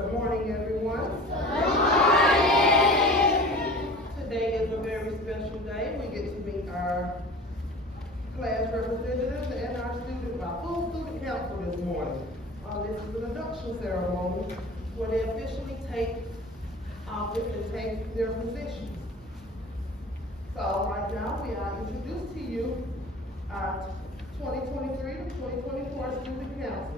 Good morning, everyone. Good morning. Today is a very special day. We get to meet our class representatives and our full student council this morning. This is an induction ceremony where they officially take office and take their positions. So right now we are introduced to you our 2023 to 2024 student council.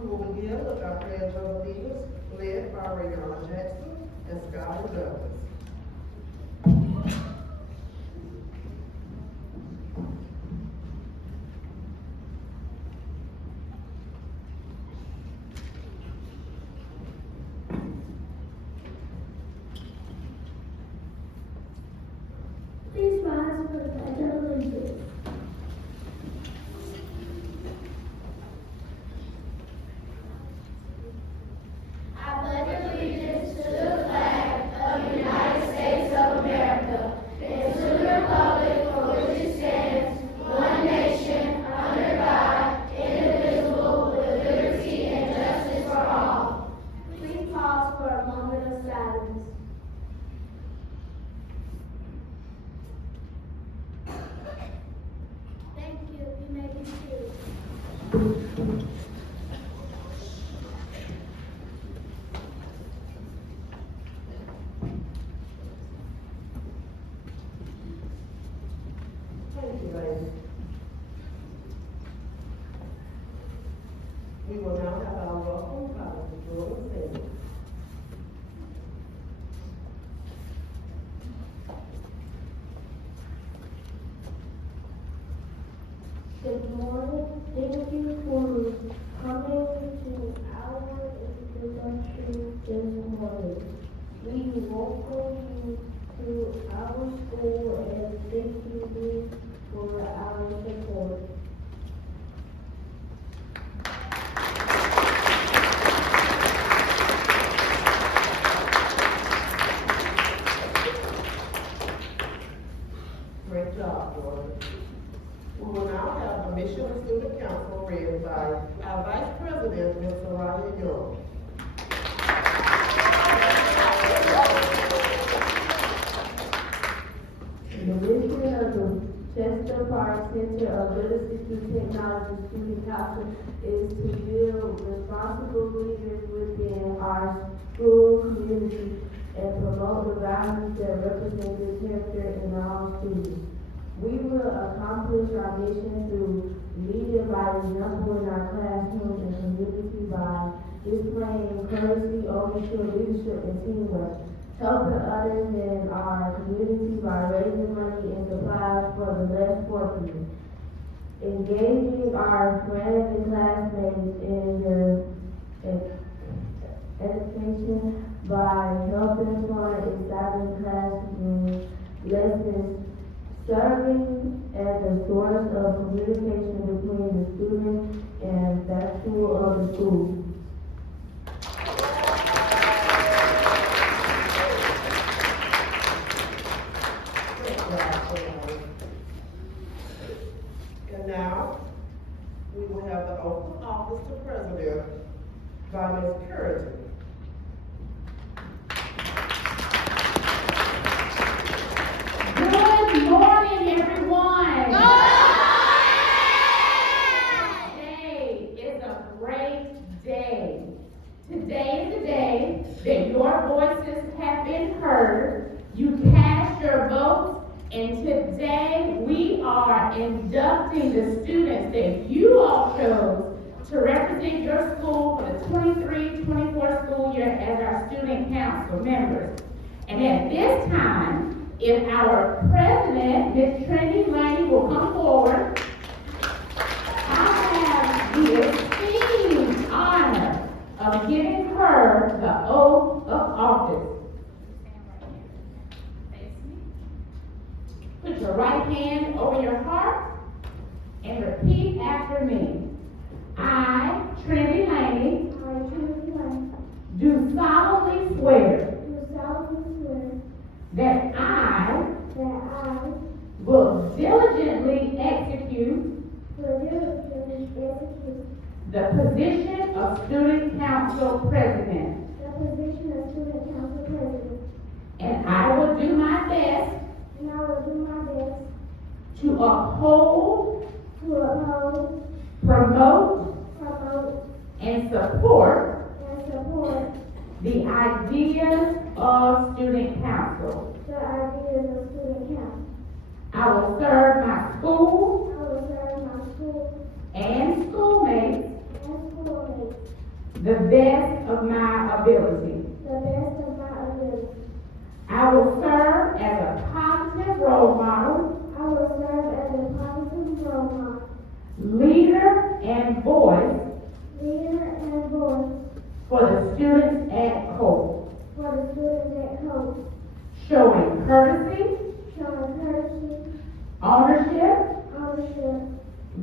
We will begin with our pledge of allegiance, led by Rayon Jackson and Skylar Douglas. Please rise for the pledge of allegiance. I pledge allegiance to the flag of the United States of America and to the republic for which it stands, one nation, under God, indivisible, with liberty and justice for all. Please pause for a moment of silence. Thank you. You may be seated. Thank you, ladies. We will now have our welcome by Mr. Jordan Singh. Good morning. Thank you for coming to our introduction this morning. We welcome you to our school and thank you for our support. Great job, Jordan. We will now have the mission of student council read by our Vice President, Mr. Ryan Young. The mission of the Chester Park Center of Literacy through Technology Student Council is to build responsible leaders within our school community and promote the values that represent good character in all students. We will accomplish our mission through leading by example in our classrooms and community by displaying courtesy, ownership, leadership, and teamwork. Helping others in our community by raising money and supplies for the less fortunate. Engaging our friends and classmates in their education by helping fund exciting classroom lessons, serving as a source of communication between the students and the school of the school. And now, we will have the oath of office to president by Ms. Curtin. Good morning, everyone. Today is a great day. Today is the day that your voices have been heard. You cast your votes, and today we are inducting the students that you all chose to represent your school for the 23-24 school year as our student council members. And at this time, if our president, Ms. Trinity Laney, will come forward, I have the esteemed honor of giving her the oath execute the position of Student Council President, the position of Student Council President, and I will do my best and I will do my best to uphold, to uphold, promote, and support and support the ideas of Student Council. the ideas of Student Council. I will serve my school I will serve my school and schoolmates and schoolmates the best of my ability. the best of my ability. I will serve as a positive role model, I will serve as a positive role model, leader, and voice leader, and voice for the students at COLT, for the students at COLT, showing courtesy, showing courtesy, ownership,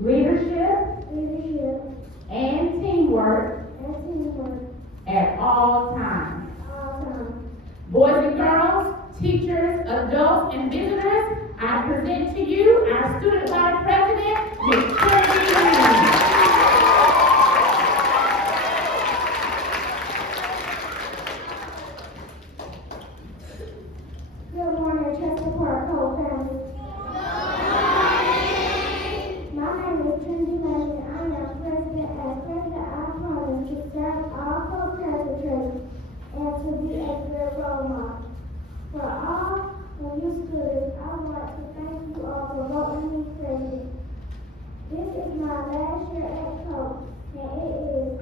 leadership, leadership, and teamwork and teamwork at all times. all times. Boys and girls, teachers, adults, and visitors, I present to you our student body president, Ms. Trinity Green. Good morning, Chester Park Cole family. My name is Trinity Legend. I am president. As president, I promise to serve all co-presidents and to be a good role model. For all of you students, I would like to thank you all for voting me president. This is my last year at Coke, and it is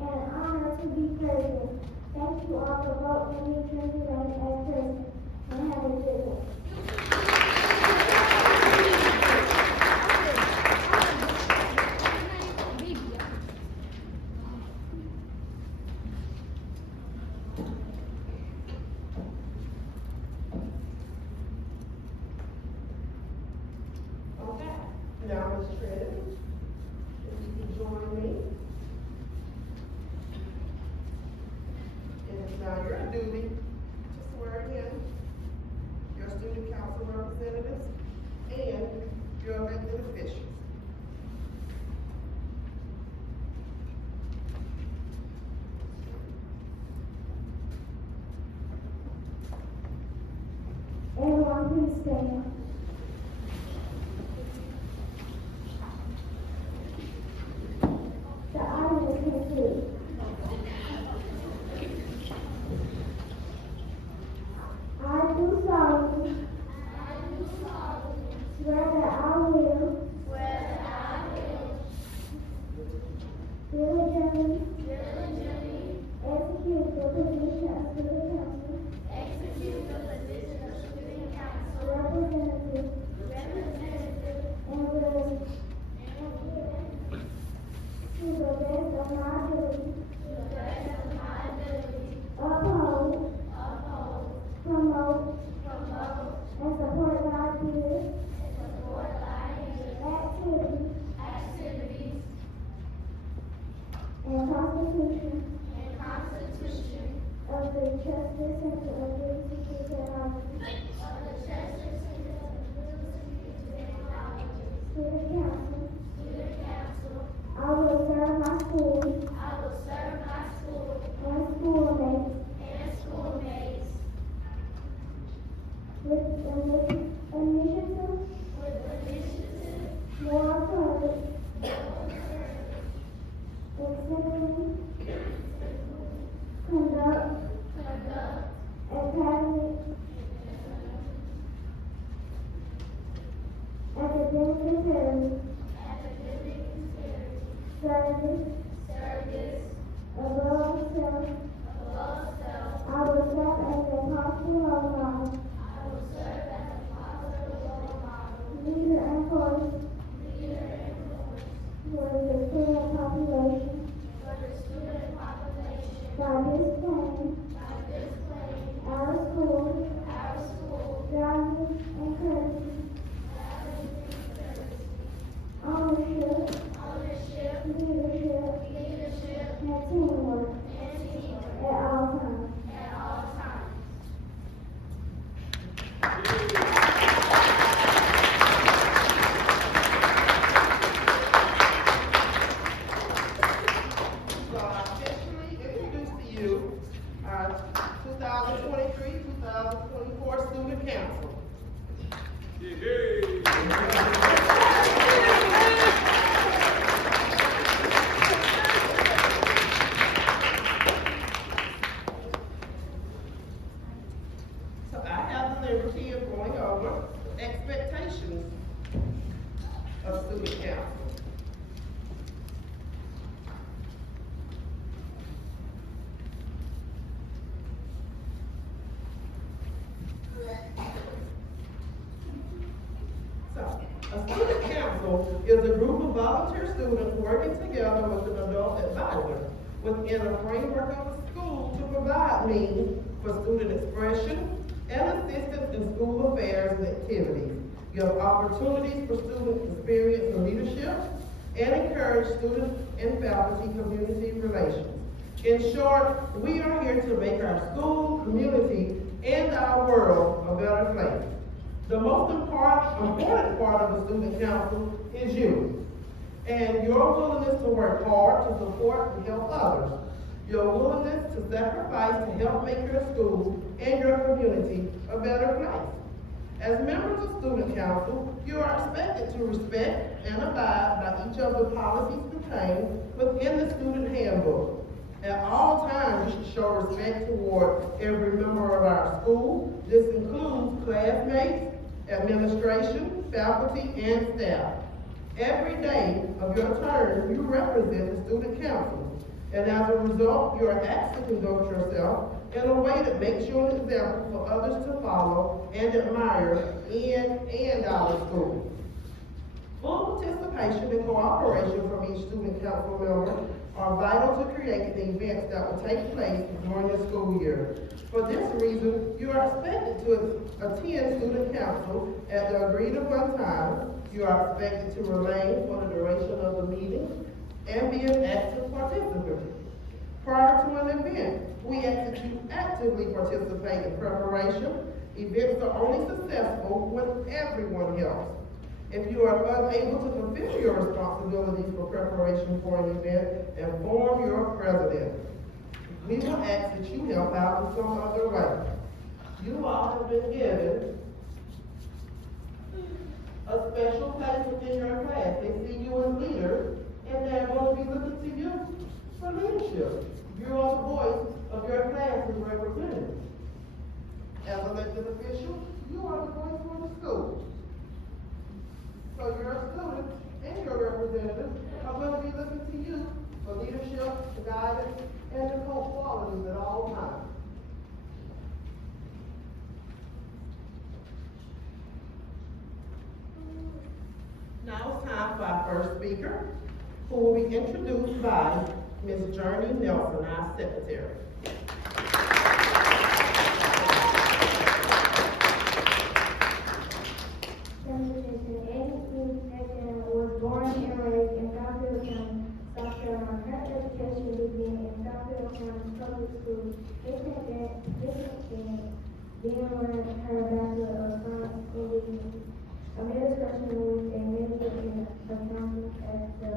an honor to be president. Thank you all for voting me Trinity Legend as president. And have a good one. Okay, now Ms. Trinity, if you can join me. And it's now your duty to swear in your student council representatives and your elected officials. Everyone please stand. The item is concluded. I do solemnly swear that I will diligently execute the position of student council representative and will to the best of my ability uphold, promote, and support the ideas, activities, and constitution of the Chester Center of Literacy and Technology. Student council. I will serve my school and schoolmates with initiative, moral courage, integrity, conduct, academic, academic integrity, service, above self. I will serve as a positive role model, leader and voice for the student population. By displaying our school values and courtesy, ownership, leadership, and teamwork at all times. So, a student council is a group of volunteer students working together with an adult advisor within a framework of the school to provide means for student expression and assistance in school affairs and activities, give opportunities for student experience and leadership, and encourage student and faculty community relations. In short, we are here to make our school, community, and our world a better place. The most important part of the student council is you, and your willingness to work hard to support and help others. Your willingness to sacrifice to help make your school and your community a better place. As members of student council, you are expected to respect and abide by each of the policies contained within the student handbook. At all times, you should show respect toward every member of our school. This includes classmates, administration, faculty, and staff. Every day of your term, you represent the student council. And as a result, you are asked to conduct yourself in a way that makes you an example for others to follow and admire in and out of school. Full participation and cooperation from each student council member are vital to create the events that will take place during the school year. For this reason, you are expected to attend student council at the agreed upon time. You are expected to remain for the duration of the meeting and be an active participant. Prior to an event, we ask that you actively participate in preparation. Events are only successful when everyone helps. If you are unable to fulfill your responsibilities for preparation for an event, inform your president. We will ask that you help out in some other way. You all have been given a special place within your class. They see you as leaders, and they're going to be looking to you for leadership. You are the voice of your class as representatives. As elected officials, you are the voice for the school. So your students and your representatives are going to be looking to you for leadership, guidance, and to core qualities at all times. Now it's time for our first speaker, who will be introduced by Ms. Journey Nelson, our secretary. Was born and raised in Southfield County, South Carolina. Her education began in Southfield County Public Schools. This has been earned her Bachelor of Science in Business. Administration was a major in accounting at the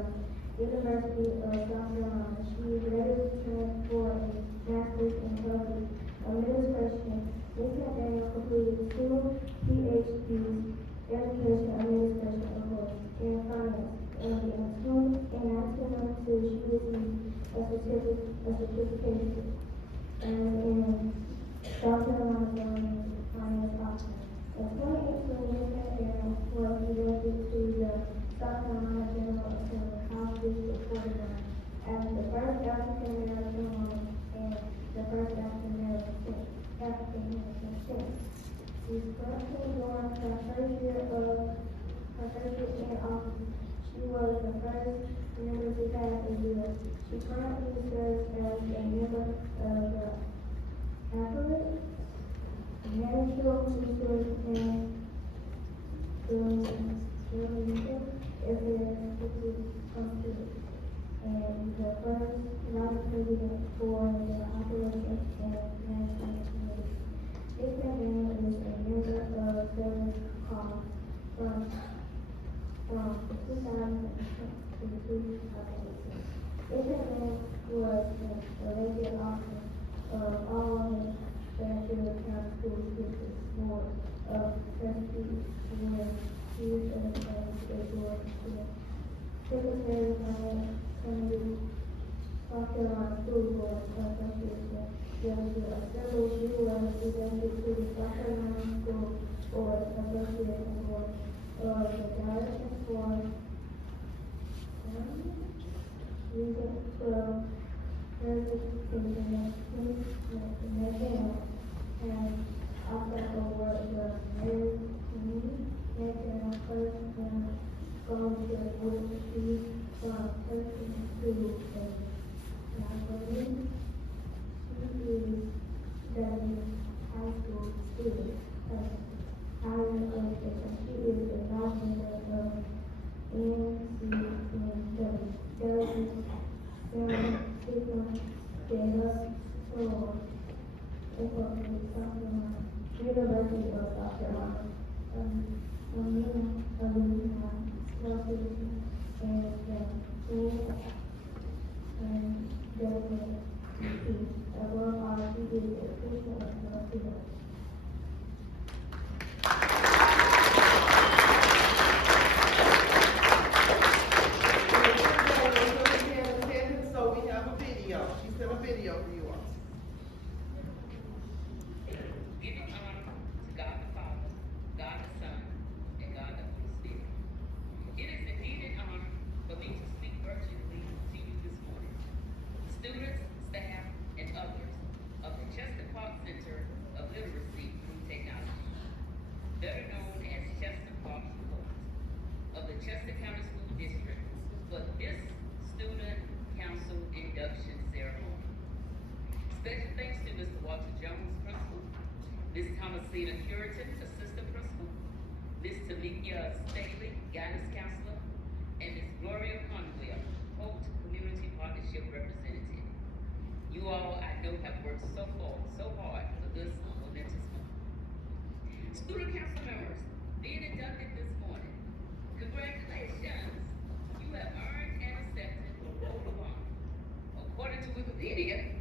University of South Carolina. She is ready to transfer a master's in public administration. Ms. McDaniel completed 2 PhDs. Education Administration in Finance, and in 1992 she received a certification in South Carolina Finance Officer. In 2018, Ms. McDaniel was elected to the South Carolina General Assembly House District 49 as the first African American woman and the first African American since. She's currently during her first year in office. She was the first member to pass a bill. She currently serves as a member of the Appellate Natural Resources and if it comes to it. And the first vice president for the Operations and Management Committee. Ms. McDaniel is a member of several calls from 2000 to 2018. Ms. McDaniel was the elected officer of all women Fairfield County School District Board of Trustees, where she served as the board secretary of finance committee, South Carolina School Board Association. She was elected to the South Carolina School Board Association Board of the Directions for recent 12 presentation and also award the mayor's committee and first and scholarship will receive from person to a graduating. She is studying high school student. Higher education. She is a graduate of NCNW. University of South Carolina. And dedicated to above all, she is a Christian and student. So we have a video. She sent a video for you all. Giving honor to God the Father, God the Son, and God the Holy Spirit. It is indeed an honor for me to speak virtually to you this morning. Students, staff, and others of the Chester Park Center of Literacy through Technology, better known as Chester Park COLT, of the Chester County School District, for this Student Council Induction Ceremony. Special thanks to Mr. Walter Jones, Principal, Ms. Thomasina Curitan, Assistant Principal, Ms. Tamika Staley, Guidance Counselor, and Ms. Gloria Conwell, COLT Community Partnership Representative. You all, I know, have worked so hard for this momentous month. Student Council members, being inducted this morning, congratulations! You have earned and accepted the Oath of Honor. According to Wikipedia,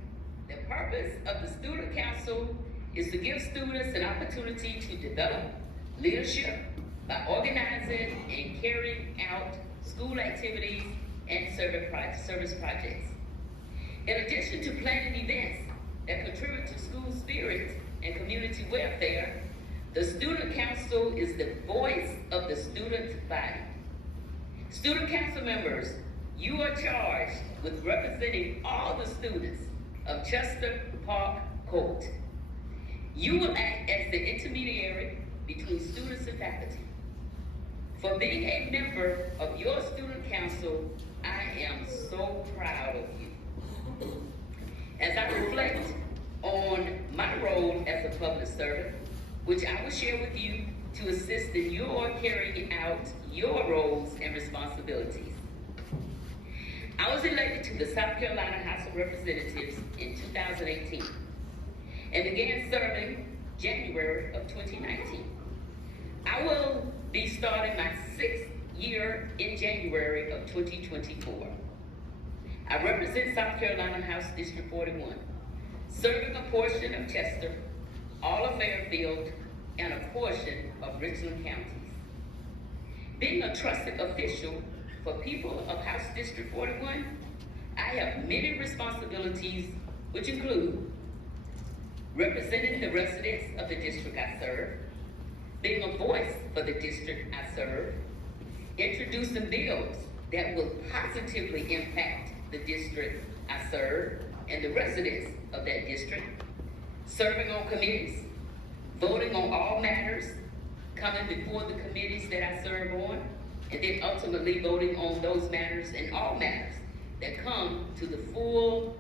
the purpose of the Student Council is to give students an opportunity to develop leadership by organizing and carrying out school activities and service projects. In addition to planning events that contribute to school spirit and community welfare, the Student Council is the voice of the student body. Student Council members, you are charged with representing all the students of Chester Park COLT. You will act as the intermediary between students and faculty. For being a member of your Student Council, I am so proud of you. As I reflect on my role as a public servant, which I will share with you to assist in your carrying out your roles and responsibilities. I was elected to the South Carolina House of Representatives in 2018 and began serving January of 2019. I will be starting my 6th year in January of 2024. I represent South Carolina House District 41, serving a portion of Chester, all of Fairfield, and a portion of Richland counties. Being a trusted official for people of House District 41, I have many responsibilities, which include representing the residents of the district I serve, being a voice for the district I serve, introducing bills that will positively impact the district I serve and the residents of that district, serving on committees, voting on all matters, coming before the committees that I serve on, and then ultimately voting on those matters and all matters that come to the full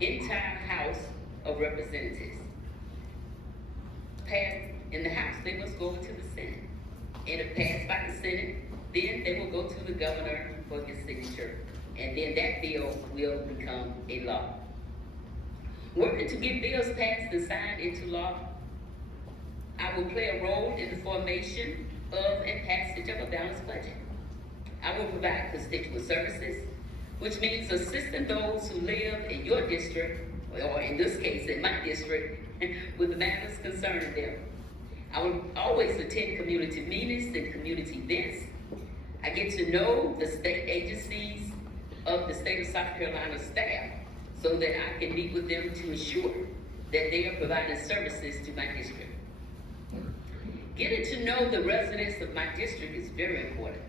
entire House of Representatives. Passed in the House, they must go to the Senate. And if passed by the Senate, then they will go to the governor for his signature. And then that bill will become a law. Working to get bills passed and signed into law, I will play a role in the formation of and passage of a balanced budget. I will provide constituent services, which means assisting those who live in your district, or in this case, in my district, with the matters concerning them. I will always attend community meetings and community events. I get to know the state agencies of the state of South Carolina staff so that I can meet with them to ensure that they are providing services to my district. Getting to know the residents of my district is very important.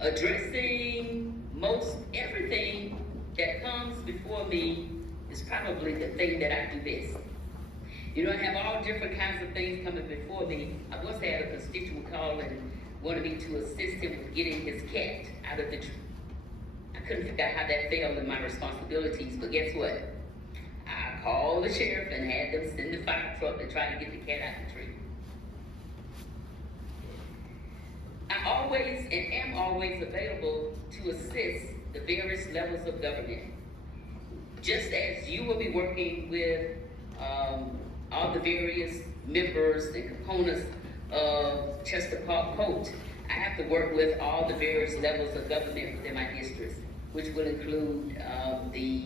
Addressing most everything that comes before me is probably the thing that I do best. You know, I have all different kinds of things coming before me. I once had a constituent call and wanted me to assist him with getting his cat out of the tree. I couldn't figure out how that fell in my responsibilities, but guess what? I called the sheriff and had them send the fire truck to try to get the cat out of the tree. I always and am always available to assist the various levels of government. Just as you will be working with all the various members and components of Chester Park COLT, I have to work with all the various levels of government within my districts, which will include the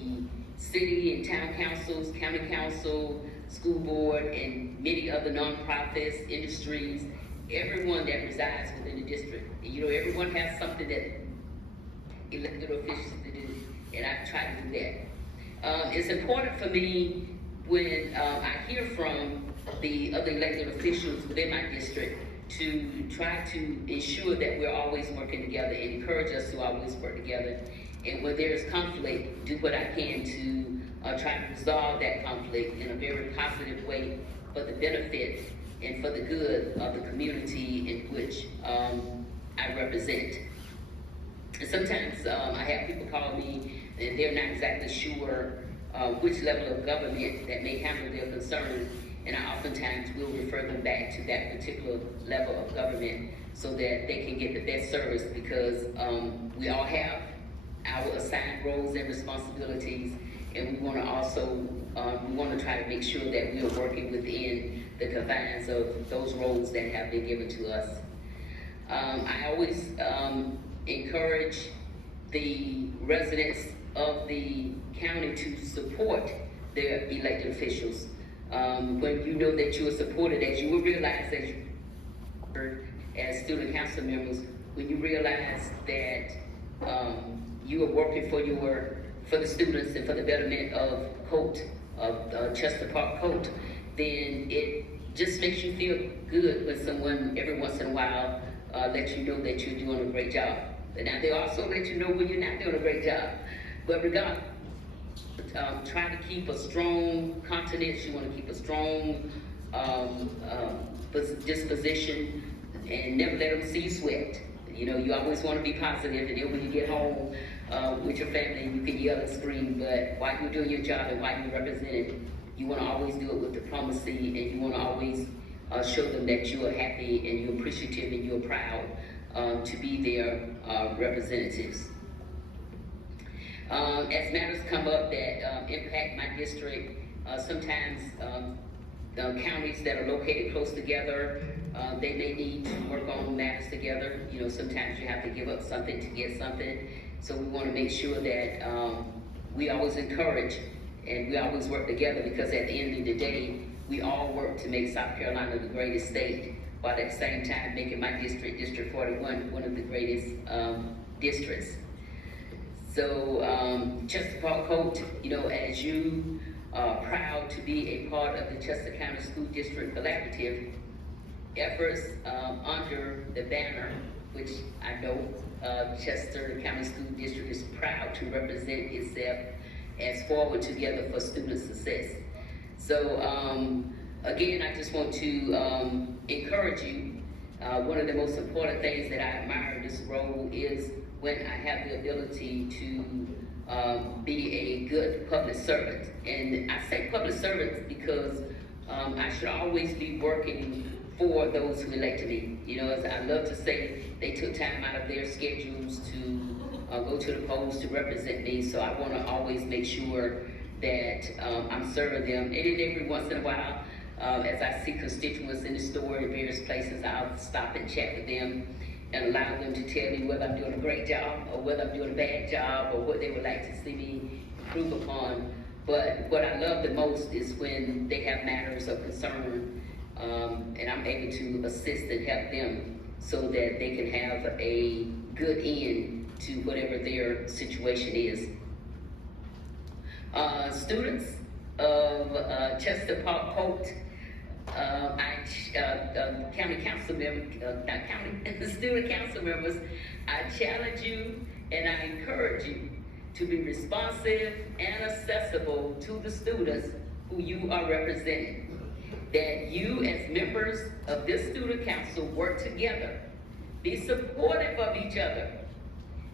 city and town councils, county council, school board, and many other nonprofits, industries, everyone that resides within the district. And you know, everyone has something that elected officials to do, and I try to do that. It's important for me when I hear from the other elected officials within my district to try to ensure that we're always working together and encourage us to always work together. And when there's conflict, do what I can to try to resolve that conflict in a very positive way for the benefit and for the good of the community in which I represent. And sometimes I have people call me and they're not exactly sure which level of government that may handle their concern, and I oftentimes will refer them back to that particular level of government so that they can get the best service, because we all have our assigned roles and responsibilities, and we want to also try to make sure that we are working within the confines of those roles that have been given to us. I always encourage the residents of the county to support their elected officials. When you know that you are supported, as you will realize as student council members, when you realize that you are working for the students and for the betterment of COLT, of Chester Park COLT, then it just makes you feel good when someone every once in a while lets you know that you're doing a great job. But now they also let you know when you're not doing a great job. But regardless, try to keep a strong countenance. You want to keep a strong disposition, and never let them see you sweat. You know, you always want to be positive, and then when you get home with your family, you can yell and scream. But while you're doing your job and while you're representing, you want to always do it with diplomacy, and you want to always show them that you are happy and you're appreciative and you're proud to be their representatives. As matters come up that impact my district, sometimes the counties that are located close together, they may need to work on matters together. You know, sometimes you have to give up something to get something. So we want to make sure that we always encourage and we always work together, because at the end of the day, we all work to make South Carolina the greatest state, while at the same time making my district, District 41, one of the greatest districts. So, Chester Park COLT, you know, as you are proud to be a part of the Chester County School District Collaborative efforts under the banner, which I know Chester County School District is proud to represent itself as Forward Together for Student Success. So, again, I just want to encourage you. One of the most important things that I admire in this role is when I have the ability to be a good public servant. And I say public servant because I should always be working for those who elected me. You know, as I love to say, they took time out of their schedules to go to the polls to represent me. So I want to always make sure that I'm serving them. And then every once in a while, as I see constituents in the store in various places, I'll stop and chat with them and allow them to tell me whether I'm doing a great job or whether I'm doing a bad job or what they would like to see me improve upon. But what I love the most is when they have matters of concern, and I'm able to assist and help them so that they can have a good end to whatever their situation is. Students of Chester Park COLT, county council members, not county, student council members, I challenge you and I encourage you to be responsive and accessible to the students who you are representing. That you, as members of this student council, work together, be supportive of each other.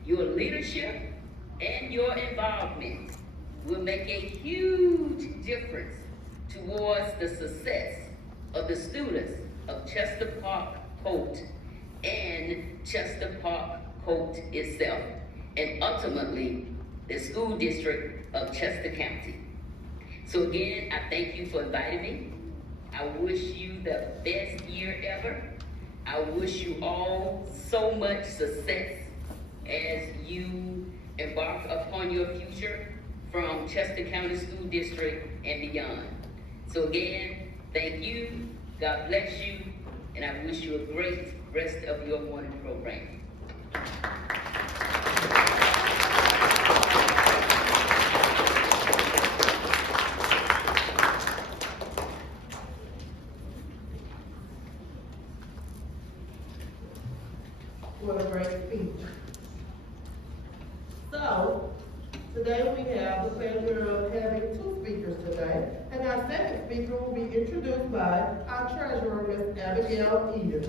Your leadership and your involvement will make a huge difference towards the success of the students of Chester Park COLT and Chester Park COLT itself, and ultimately the school district of Chester County. So again, I thank you for inviting me. I wish you the best year ever. I wish you all so much success as you embark upon your future from Chester County School District and beyond. So again, thank you, God bless you, and I wish you a great rest of your morning program. What a great speech. So, today we have the pleasure of having two speakers today, and our second speaker will be introduced by our treasurer, Ms. Abigail Eden.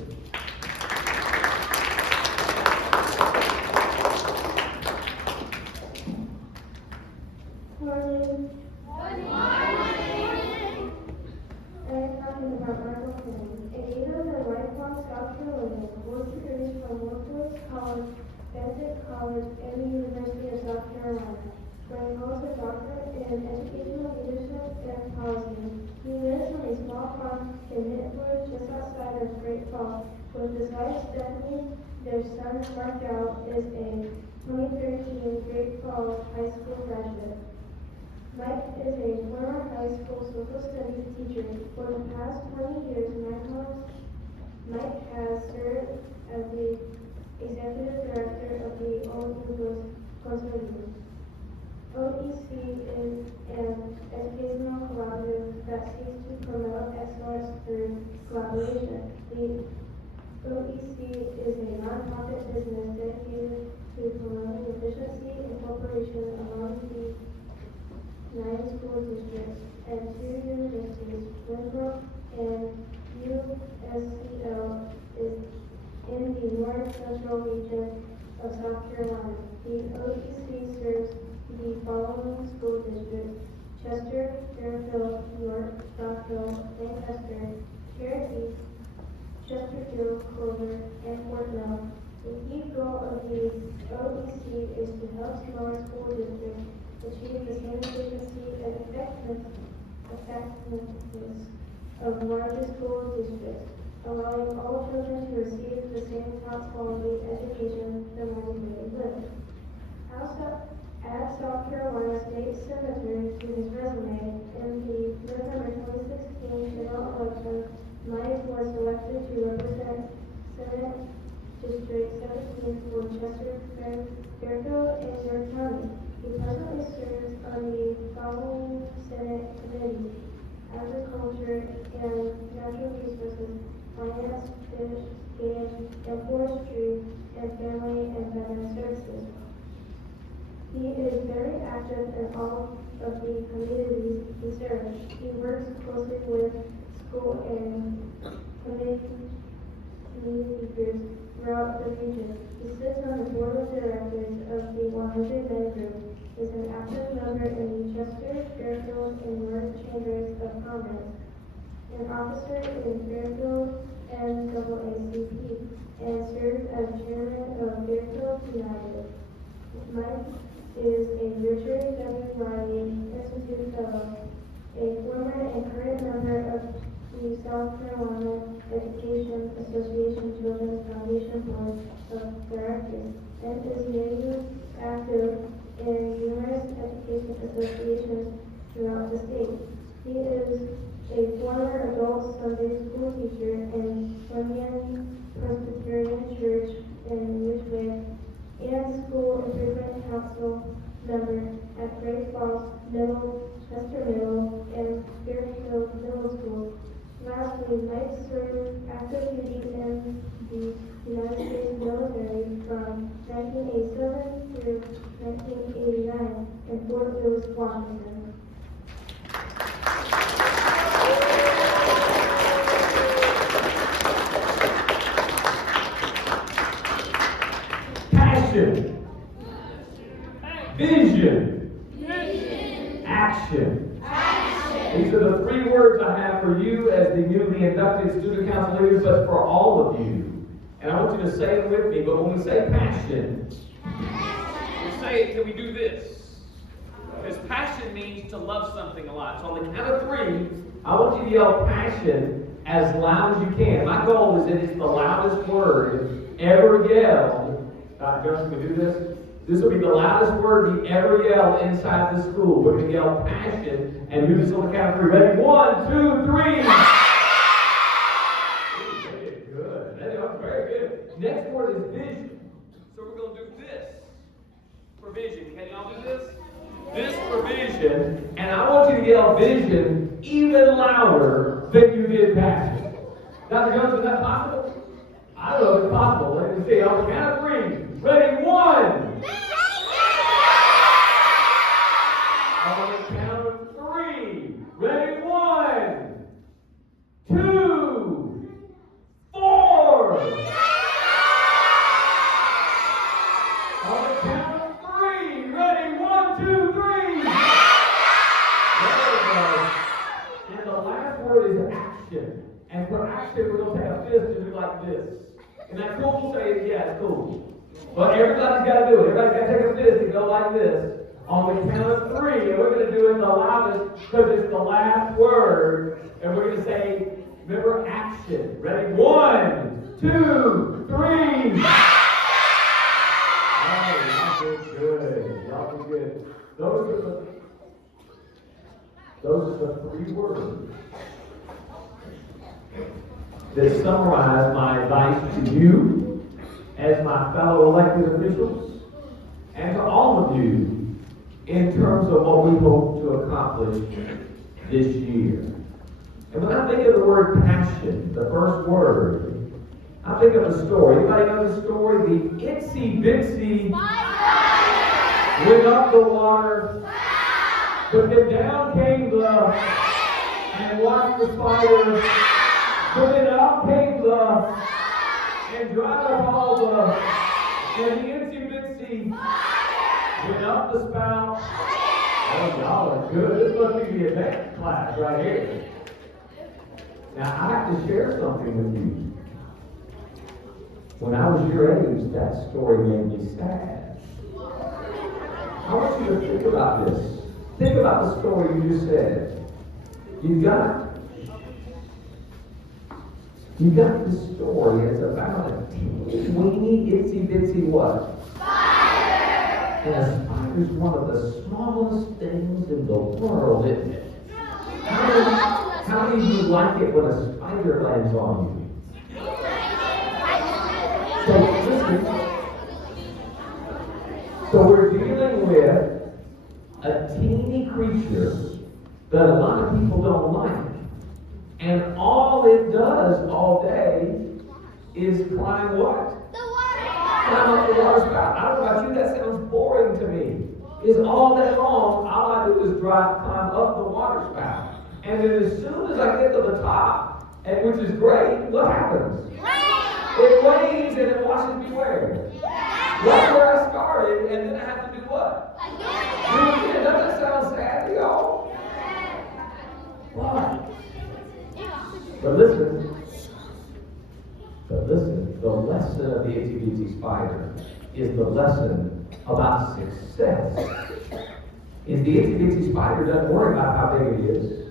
Morning. Good morning. I'm talking about Michael King. A native of lifelong South Carolina, born to produce from Northwoods College, Benedict College, and the University of South Carolina, where he holds a doctorate in educational leadership and policy. He lives on a small farm in Midwood, just outside of Great Falls, with his wife Stephanie. Their son Markel is a 2013 Great Falls High School graduate. Mike is a former high school social studies teacher. For the past 20 years, Mike has served as the executive director of the Old English Consortium. OEC is an educational collaborative that seeks to promote excellence through collaboration. The OEC is a nonprofit business dedicated to promoting efficiency and cooperation among the 9 school districts and 2 universities. Winthrop and USCL is in the north central region of South Carolina. The OEC serves the following school districts: Chester, Fairfield, York, Rockville, Lancaster, Cherokee, Chesterfield, Clover, and Fort Mill. The key goal of the OEC is to help smaller school districts achieve the same efficiency and effectiveness of larger school districts, allowing all children to receive the same top quality education no matter where they live. Add South Carolina State Senator to his resume. In the November 2016 general election, Mike was elected to represent Senate District 17 for Chester, Fairfield, and York County. He presently serves on the following Senate committees: Agriculture and Natural Resources, Finance, Fish, Game, and Forestry, and Family and Veteran Services. He is very active in all of the communities he serves. He works closely with school and community groups throughout the region. He sits on the board of directors of the 100 Men Group, is an active member in the Chester, Fairfield, and York Chambers of Commerce, an officer in Fairfield NAACP, and serves as chairman of Fairfield United. Mike is a Richard W. Riley Institute Fellow, a former and current member of the South Carolina Education Association Children's Foundation Board of Directors, and is very active in numerous education associations throughout the state. He is a former adult Sunday school teacher in Wesleyan Presbyterian Church in Ridgeway, and school improvement council member at Great Falls Middle, Chester Middle, and Fairfield Middle School. Lastly, Mike served active duty in the United States military from 1987 through Children's Performance Center. Passion. Vision. Action. These are the three words I have for you as the newly inducted student council leaders, but for all of you. And I want you to say it with me, but when we say passion, we say it till we do this. Because passion means to love something a lot. So on the count of three, I want you to yell passion as loud as you can. My goal is that it's the loudest word ever yelled. Dr. Johnson, can we do this? This will be the loudest word we ever yell inside the school. We're going to yell passion and do this on the count of three. Ready? 1, 2, 3. Good. That was very good. Next word is vision. So we're going to do this for vision. Can y'all do this? This for vision. And I want you to yell vision even louder than you did passion. Dr. Jones, is that possible? I don't know if it's possible. Let me see. On the count of three. Ready? 1. On the count of three. Ready? 1, 2, 4. On the count of three. Ready? 1, 2, 3. There we go. And the last word is action. And for action, we're going to take a fist and do like this. Isn't that cool? Say it. Yeah, it's cool. But everybody's got to do it. Everybody's got to take a fist and go like this. On the count of three, and we're going to do it the loudest because it's the last word. And we're going to say, remember, action. Ready? 1, 2, 3. Oh, y'all did good. Y'all did good. Those are the three words that summarize my advice to you as my fellow elected officials and to all of you in terms of what we hope to accomplish this year. And when I think of the word passion, the first word, I think of a story. Anybody know the story? The itsy bitsy went up the water, but then down came the, and watched the spider, but then up came the, and dried up all the, and the itsy bitsy went up the spout. Oh, y'all are good. This must be the advanced class right here. Now, I have to share something with you. When I was your age, that story made me sad. I want you to think about this. Think about the story you just said. You got this story. It's about a teeny weeny itsy bitsy what? And a spider is one of the smallest things in the world, isn't it? How many of you like it when a spider lands on you? So listen. So we're dealing with a teeny creature that a lot of people don't like. And all it does all day is climb what? Climb up the water spout. I don't know about you, that sounds boring to me. Is all day long, all I do is climb up the water spout. And then as soon as I get to the top, and which is great, what happens? It rains and it washes me where? Right where I started, and then I have to do what? Doesn't that sound sad to y'all? Why? But listen, the lesson of the itsy bitsy spider is the lesson about success. Is the itsy bitsy spider doesn't worry about how big it is.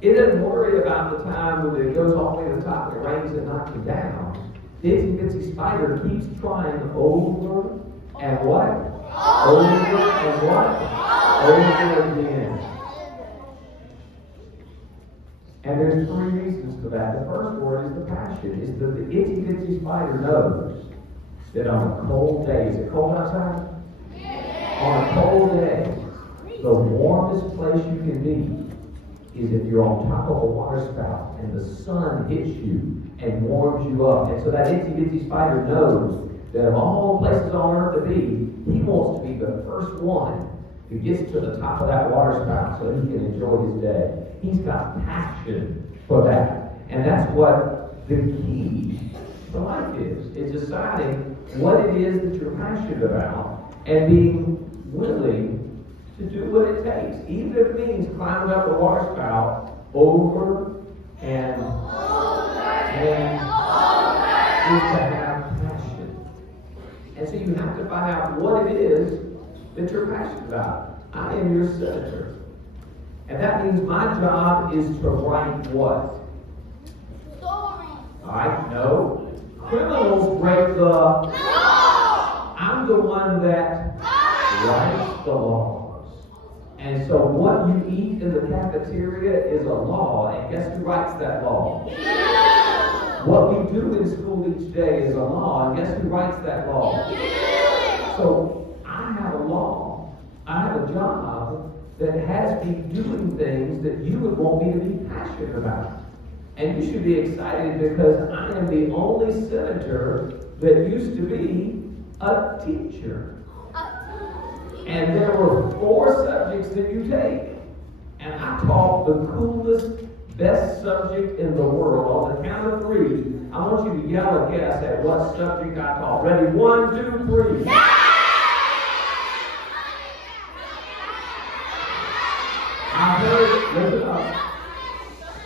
It doesn't worry about the time when it goes all the way to the top and it rains and knocks you down. The itsy bitsy spider keeps trying over and what? Over and what? Over again. And there's three reasons for that. The first word is the passion. Is that the itsy bitsy spider knows that on a cold day, is it cold outside? Yeah. On a cold day, the warmest place you can be is if you're on top of a water spout and the sun hits you and warms you up. And so that itsy bitsy spider knows that of all places on earth to be, he wants to be the first one He gets to the top of that water spout so he can enjoy his day. He's got passion for that. And that's what the key to life is. It's deciding what it is that you're passionate about and being willing to do what it takes. Even if it means climbing up the water spout over and is to have passion. And so you have to find out what it is that you're passionate about. I am your senator. And that means my job is to write what? Alright, no. Criminals break the law. I'm the one that writes the laws. And so what you eat in the cafeteria is a law. And guess who writes that law? What we do in school each day is a law. And guess who writes that law? So I have a law. I have a job that has me doing things that you would want me to be passionate about. And you should be excited because I am the only senator that used to be a teacher. And there were 4 subjects that you take. And I taught the coolest, best subject in the world. On the count of 3, I want you to yell a guess at what subject I taught. Ready? 1, 2, 3.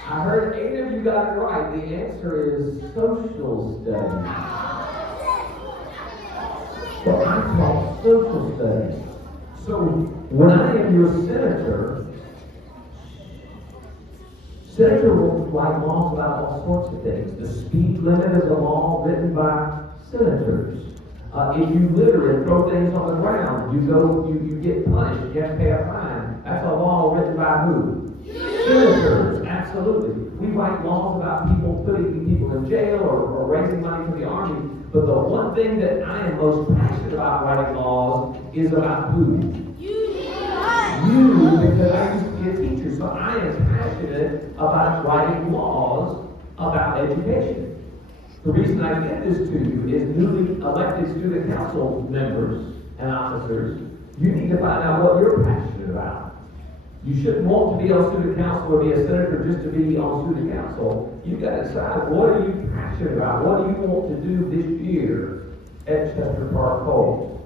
I heard 8 of you got it right. The answer is social studies. So I taught social studies. So when I am your senator, senator will write laws about all sorts of things. The speed limit is a law written by senators. If you litter and throw things on the ground, you get punished. You have to pay a fine. That's a law written by who? Senators, absolutely. We write laws about people putting people in jail or raising money for the army. But the one thing that I am most passionate about writing laws is about who? You, because I used to be a teacher. So I am passionate about writing laws about education. The reason I give this to you is newly elected student council members and officers, you need to find out what you're passionate about. You shouldn't want to be on student council or be a senator just to be on student council. You've got to decide, what are you passionate about? What do you want to do this year at Chester Park COLT?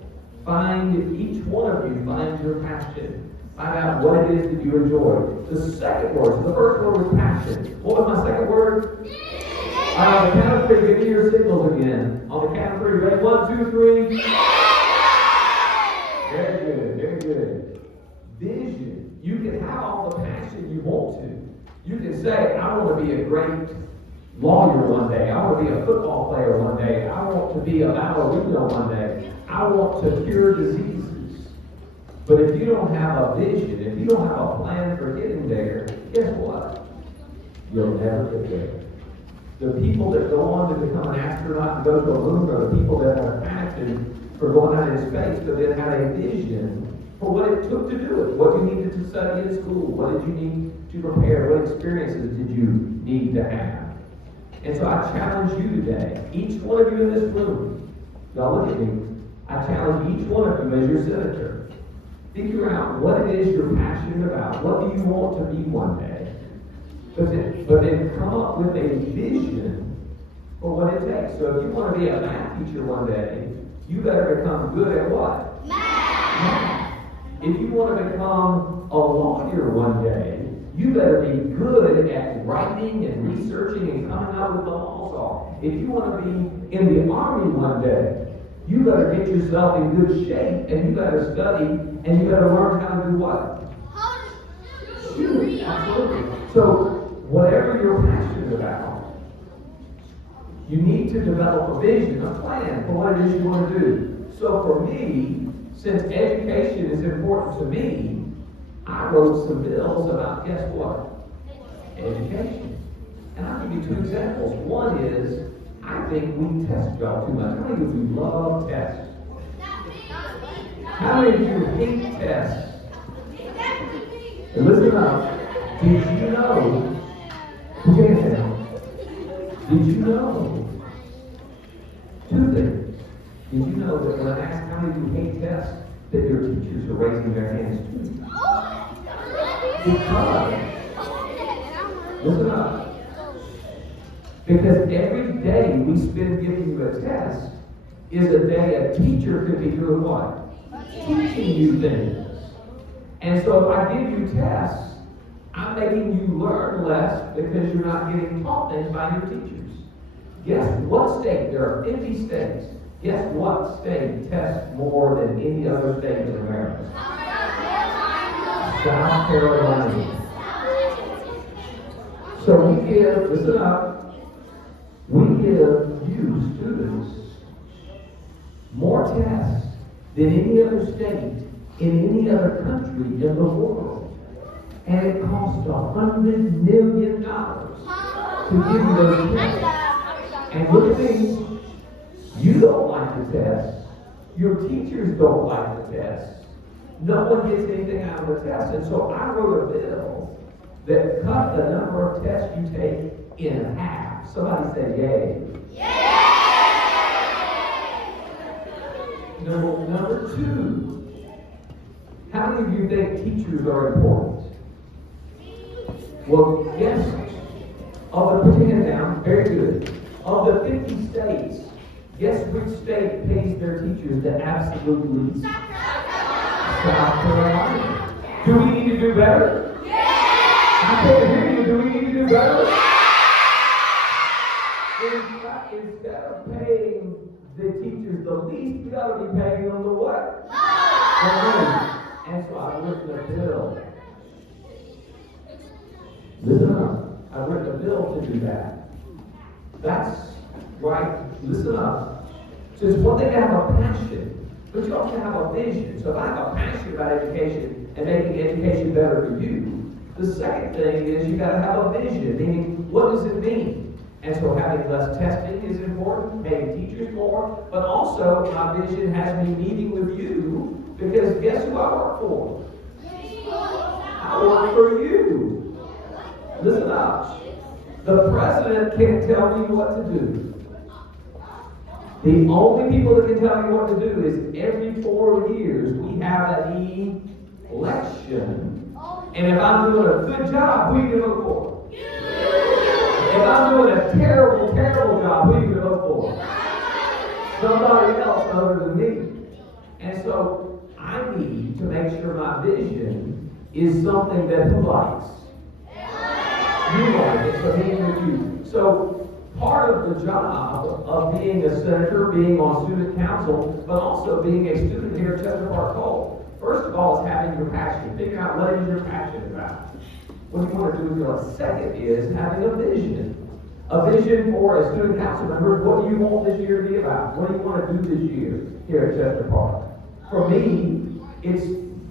Each one of you find your passion. Find out what it is that you enjoy. The second word, so the first word was passion. What was my second word? On the count of 3, give me your signals again. On the count of 3, ready? 1, 2, 3. Very good, very good. Vision. You can have all the passion you want to. You can say, I want to be a great lawyer one day. I want to be a football player one day. I want to be a ballerina one day. I want to cure diseases. But if you don't have a vision, if you don't have a plan for getting there, guess what? You'll never get there. The people that go on to become an astronaut and go to the moon are the people that have a passion for going out in space, but then had a vision for what it took to do it. What you needed to study in school. What did you need to prepare? What experiences did you need to have? And so I challenge you today, each one of you in this room, y'all look at me, I challenge each one of you as your senator, figure out what it is you're passionate about. What do you want to be one day? But then come up with a vision for what it takes. So if you want to be a math teacher one day, you better become good at what? Math. If you want to become a lawyer one day, you better be good at writing and researching and coming up with the law song. If you want to be in the army one day, you better get yourself in good shape and you better study and you better learn how to do what? Shoot, absolutely. So whatever you're passionate about, you need to develop a vision, a plan for what it is you want to do. So for me, since education is important to me, I wrote some bills about, guess what? Education. And I'll give you 2 examples. One is, I think we test y'all too much. How many of you love tests? How many of you hate tests? And listen up. Did you know? Put your hands down. Did you know? 2 things. Did you know that when I asked how many of you hate tests, that your teachers are raising their hands to? Because, listen up, because every day we spend giving you a test is a day a teacher could be doing what? Teaching you things. And so if I give you tests, I'm making you learn less because you're not getting taught things by your teachers. Guess what state? There are 50 states. Guess what state tests more than any other state in America? South Carolina. So we give, listen up, we give you students more tests than any other state in any other country in the world. And it costs $100 million to give you those tests. And look at me, you don't like the tests. Your teachers don't like the tests. No one gets anything out of the test. And so I wrote a bill that cut the number of tests you take in half. Somebody say yay. Yay! Number two, how many of you think teachers are important? Well, yes. Put your hand down. Very good. Of the 50 states, guess which state pays their teachers the absolute least? South Carolina. Do we need to do better? Yeah! I can't hear you. Do we need to do better? Yeah! Instead of paying the teachers the least, we ought to be paying them the what? The most. And so I've written a bill. Listen up. I've written a bill to do that. That's right. Listen up. So it's one thing to have a passion, but you also have a vision. So if I have a passion about education and making education better for you, the second thing is you got to have a vision. Meaning, what does it mean? And so having less testing is important, paying teachers more, but also my vision has me meeting with you because guess who I work for? I work for you. Listen up. The president can't tell me what to do. The only people that can tell me what to do is every 4 years we have an election. And if I'm doing a good job, who are you going to vote for? If I'm doing a terrible, terrible job, who are you going to vote for? Somebody else other than me. And so I need to make sure my vision is something that who likes? You like it, so being with you. So part of the job of being a senator, being on student council, but also being a student here at Chester Park COLT, first of all is having your passion. Figure out what it is you're passionate about. What you want to do with your second is having a vision. A vision for as student council members, what do you want this year to be about? What do you want to do this year here at Chester Park? For me,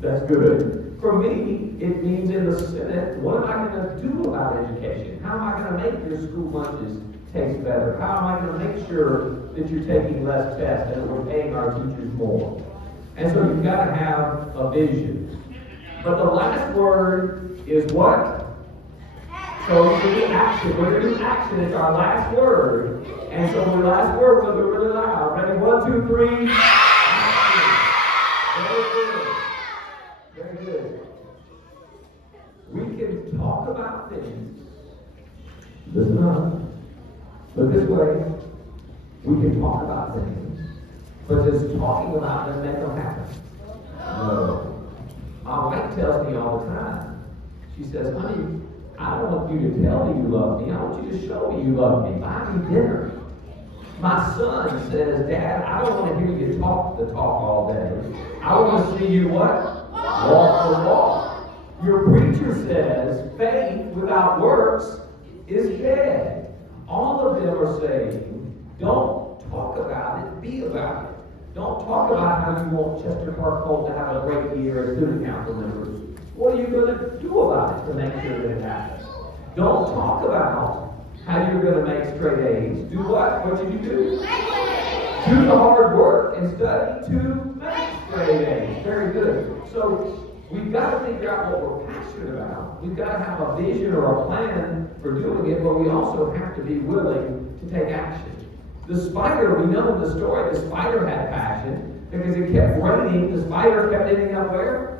that's good. For me, it means in the Senate, what am I going to do about education? How am I going to make your school lunches taste better? How am I going to make sure that you're taking less tests and that we're paying our teachers more? And so you've got to have a vision. But the last word is what? So we're going to do action. We're going to do action. It's our last word. And so the last word will be really loud. Ready? 1, 2, 3. Very good. Very good. We can talk about things. Listen up. Look this way. We can talk about things. But does talking about them make them happen? No. My wife tells me all the time. She says, honey, I don't want you to tell me you love me. I want you to show me you love me. Buy me dinner. My son says, Dad, I don't want to hear you talk the talk all day. I want to see you what? Walk the walk. Your preacher says, faith without works is dead. All of them are saying, don't talk about it, be about it. Don't talk about how you want Chester Park COLT to have a great year as student council members. What are you going to do about it to make sure that it happens? Don't talk about how you're going to make straight A's. Do what? What should you do? Do the hard work and study to make straight A's. Very good. So we've got to figure out what we're passionate about. We've got to have a vision or a plan for doing it, but we also have to be willing to take action. The spider, we know in the story, the spider had passion Because it kept raining, the spider kept ending up where?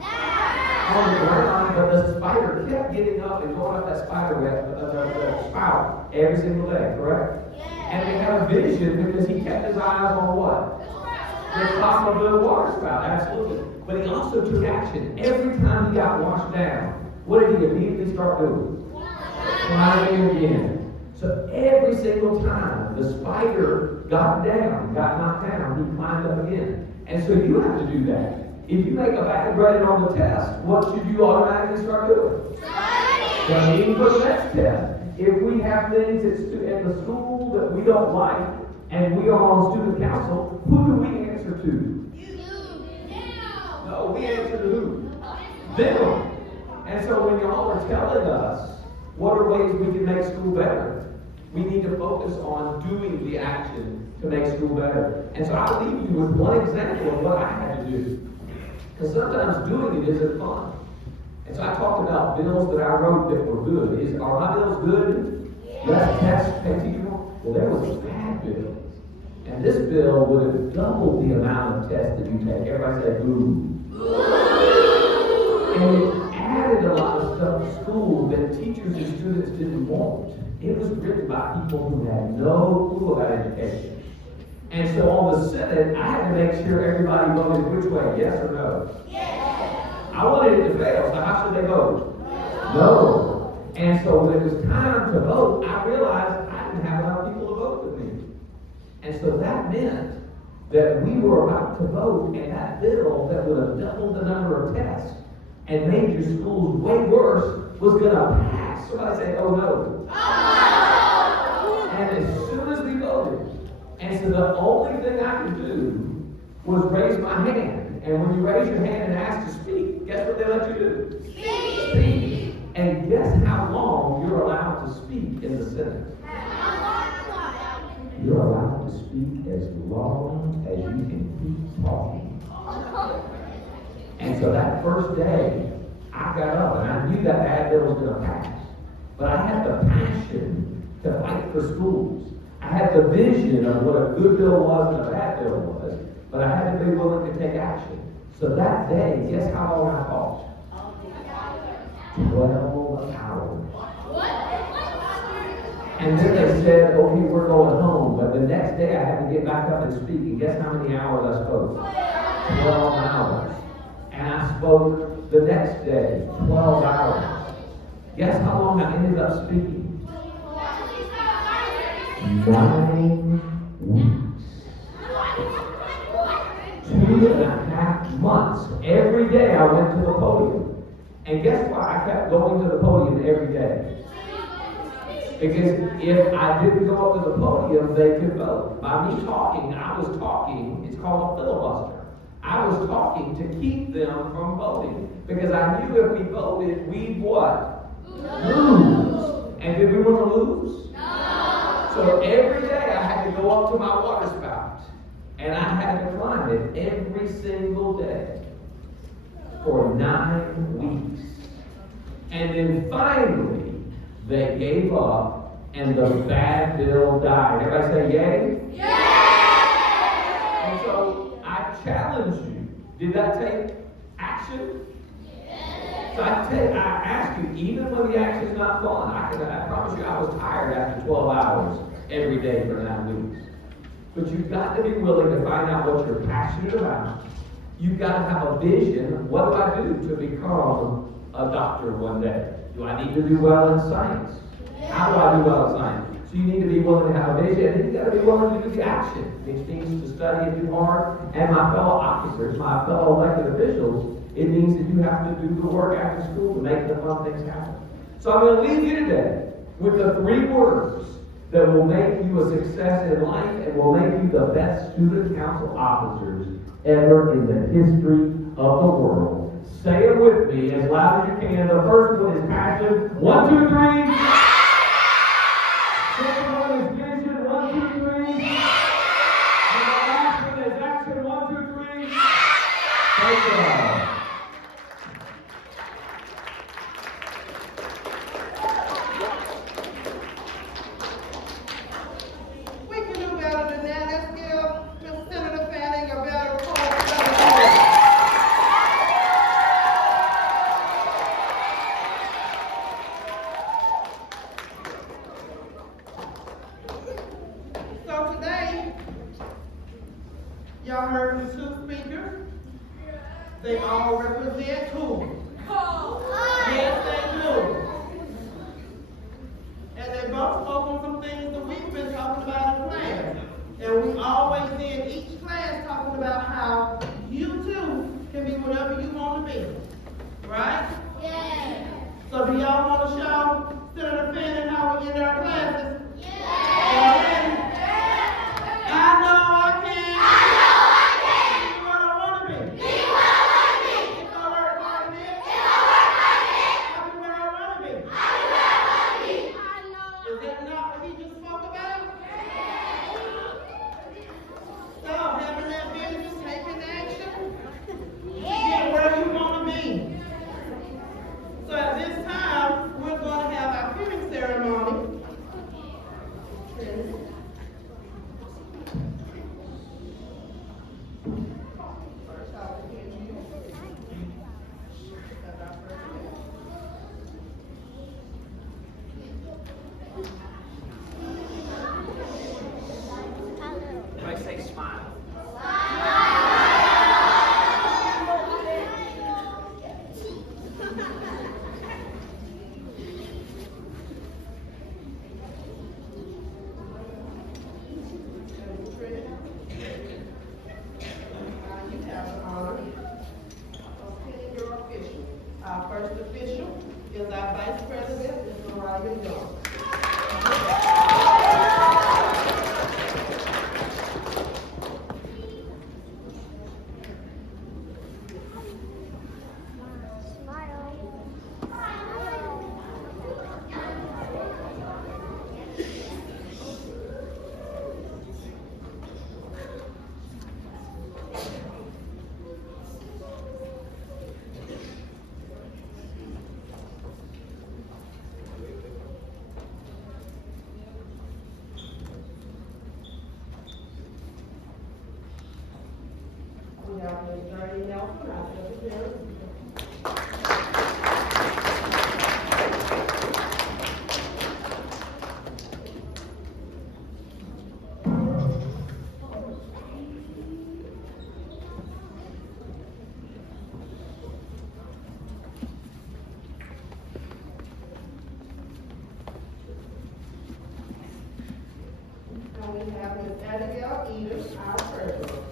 On the ground, but the spider kept getting up and going up that spider web, the spout every single day, correct? And they had a vision because he kept his eyes on what? The top of the water spout, absolutely. But he also took action. Every time he got washed down, what did he immediately start doing? Climbing again. So every single time the spider got knocked down, he climbed up again. And so you have to do that. If you make a bad grade on the test, what should you automatically start doing? Studying for the next test. If we have things at the school that we don't like, and we are on student council, who do we answer to? No, we answer to who? Them. And so when y'all are telling us what are ways we can make school better, we need to focus on doing the action to make school better. And so I'll leave you with one example of what I had to do. Because sometimes doing it isn't fun. And so I talked about bills that I wrote that were good. Are my bills good? Less tests, pay teacher more? Well, there was a bad bill. And this bill would have doubled the amount of tests that you take. Everybody say, boo. And it added a lot of stuff to school that teachers and students didn't want. It was written by people who had no clue about education. And so on the Senate, I had to make sure everybody voted which way, yes or no? Yes. I wanted it to fail, so how should they vote? No. And so when it was time to vote, I realized I didn't have enough people to vote with me. And so that meant that we were about to vote, and that bill that would have doubled the number of tests and made your schools way worse was going to pass. Somebody say, oh no. Oh! And as soon as we voted, and so the only thing I could do was raise my hand. And when you raise your hand and ask to speak, guess what they let you do? Speak. And guess how long you're allowed to speak in the Senate? You're allowed to speak as long as you can keep talking. And so that first day, I got up and I knew that bad bill was going to pass. But I had the passion to fight for schools. I had the vision of what a good bill was and a bad bill was, but I had to be willing to take action. So that day, guess how long I talked? 12 hours. And then they said, okay, we're going home. But the next day I had to get back up and speak. And guess how many hours I spoke? 12 hours. And I spoke the next day, 12 hours. Guess how long I ended up speaking? 9 weeks. 2.5 months. Every day I went to the podium. And guess why I kept going to the podium every day? Because if I didn't go up to the podium, they could vote. By me talking, I was talking, it's called a filibuster. I was talking to keep them from voting. Because I knew if we voted, we'd what? Lose. And did we want to lose? No. So every day I had to go up to my water spout. And I had to climb it every single day for 9 weeks. And then finally, they gave up and the bad bill died. Everybody say yay? Yay! And so I challenge you. Did that take action? Yes. So I ask you, even when the action's not fun, I promise you I was tired after 12 hours every day for 9 weeks. But you've got to be willing to find out what you're passionate about. You've got to have a vision. What do I do to become a doctor one day? Do I need to do well in science? How do I do well in science? So you need to be willing to have a vision, and you've got to be willing to do the action, which means to study and do hard. And my fellow officers, my fellow elected officials, it means that you have to do the work after school to make the fun things happen. So I'm going to leave you today with the 3 words that will make you a success in life and will make you the best student council officers ever in the history of the world. Say it with me as loud as you can. The first one is passion. 1, 2, 3. Second one is vision. 1, 2, 3. And the last one is action. 1, 2, 3. Thank you. We can do better than that. Let's give Ms. Senator Fanning a better They all represent who? Yes, they do. And they both spoke on some things that we've been talking about in class. And we always in each class talking about how you too can be whatever you want to be. Right? Yeah. So do y'all want to show Senator Finn and how we end our classes? Yeah. I know I can. I know I can. Be what I want to be. Be what I want to be. If I work hard at it, If I work hard at it, I'll be where I want to be. I'll be where I want to be. Is that not what he just spoke about? So having that vision, taking action, get where you want to be. So at this time, we're going to have our hearing ceremony. First, I'll begin you. That's our first step. I say smile. You have the honor of pinning your official. Our first official is our Vice President, Ms. Mariah Young. We have Ms. Journey Nelson, our secretary. And we have Ms. Abigail Edens, our treasurer.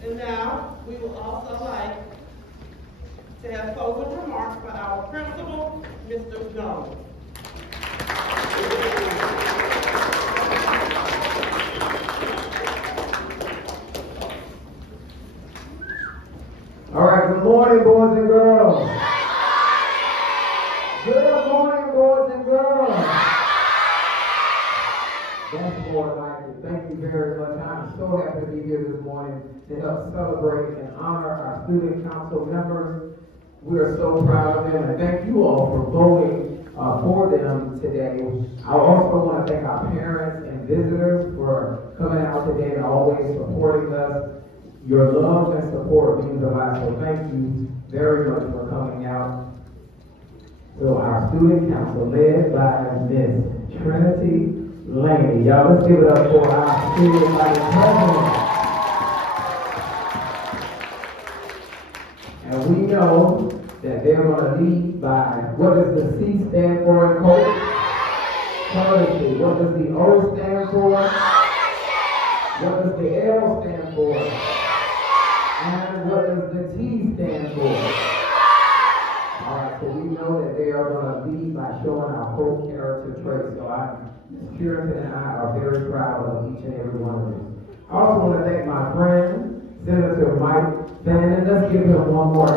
And now, we would also like to have closing remarks by our principal, Mr. Jones. All right, good morning, boys and girls. Good morning, boys and girls. That's more like it. Thank you very much. I'm so happy to be here this morning to help celebrate and honor our student council members. We are so proud of them, and thank you all for voting for them today. I also want to thank our parents and visitors for coming out today and always supporting us. Your love and support means a lot, so thank you very much for coming out. So our student council led by Miss Trinity Lane. Y'all, let's give it up for our student vice president. And we know that they're going to lead by, what does the C stand for in COLT? Courtesy. What does the O stand for? What does the L stand for? And what does the T stand for? Alright, so we know that they are going to lead by showing our COLT character traits. So Ms. Puritan and I are very proud of each and every one of them. I also want to thank my friend, Senator Mike Bannon. Let's give him one more.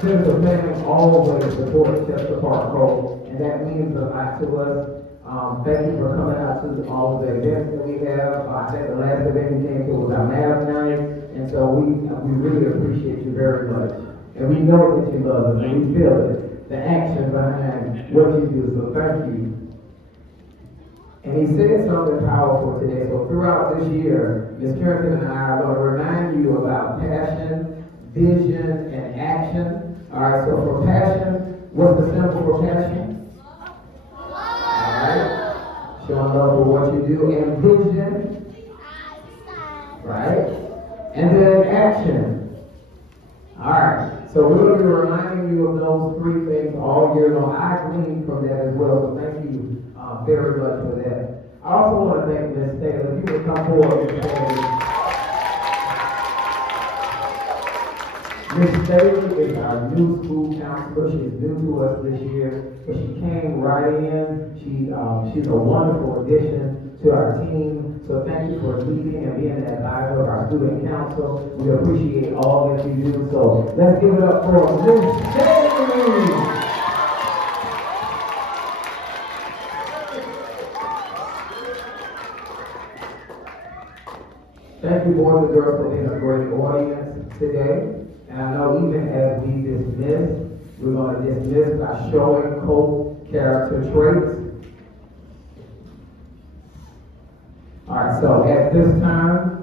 Senator Bannon always supports Chester Park COLT. and that means a lot to us. Thank you for coming out to all of the events that we have. I think the last event we came to was our math night, and so we really appreciate you very much. And we know that you love us, and we feel it, the action behind what you do, so thank you. And he said something powerful today. So throughout this year, Ms. Carrington and I are going to remind you about passion, vision, and action. All right, so for passion, what's the symbol for passion? All right, showing love for what you do. And vision, right? And then action. All right, so we're going to be reminding you of those three things all year long. I gleaned from that as well, so thank you very much for that. I also want to thank Ms. Taylor. If you would come forward, Ms. Taylor. Ms. Taylor is our new school counselor. She is new to us this year, but she came right in. She's a wonderful addition to our team. So thank you for leading and being an advisor of our student council. We appreciate all that you do. So let's give it up for Ms. Taylor. Thank you, boys and girls, for being a great audience today. And I know even as we dismiss, we're going to dismiss by showing COLT character traits. All right, so at this time,